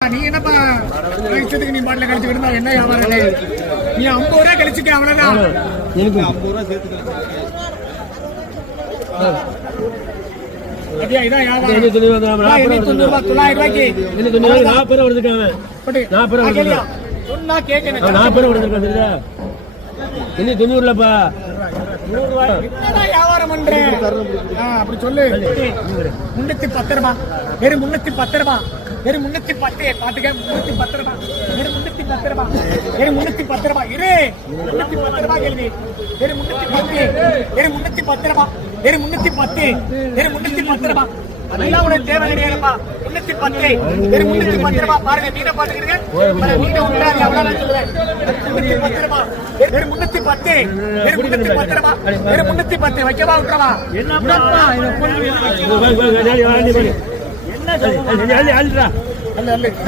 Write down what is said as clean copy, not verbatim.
நீ என்னப்பா இஷ்டத்துக்கு நீ பாட்டில கழிச்சு விடுந்தா என்ன வியாபாரம் நீ 50 ரூபா கழிச்சுக்க அவ்வளவுதான். எனக்கு 50 ரூபா சேர்த்து அப்படியா இதான் வியாபாரம். 90 ரூபா 900 ரூபாய்க்கு 40 ரூபா எடுத்துக்காங்க. 40 ரூபா எடுத்துக்காங்க. சொன்னா கேட்கணும். 40 ரூபா எடுத்துக்காங்க. இன்னி 90 இல்லப்பா. 100 ரூபாய் என்னடா வியாபாரம் பண்றேன் அப்படி சொல்லு. 310 ரூபா வெறும் 310 ரூபா வெறும் 310 பாத்துக்க 310 ரூபா வெறும் 310 ரூபா வெறும் 310 ரூபா இரு 310 ரூபா கேள்வி வெறும் 310 வெறும் 310 ரூபா வெறும் 310 வெறும் 310 ரூபா அதெல்லாம் உனக்கு தேவை கிடையாதுப்பா. 310 வெறும் 310 ரூபா பாருங்க. நீங்க பாத்துக்கிறீங்க நீங்க உண்டாது அவ்வளவு சொல்லுவேன். 310 ரூபா வெறும் 310 வெறும் 310 ரூபா வெறும் 310 வைக்கவா விட்டுறவா என்னப்பா இத போய் என்ன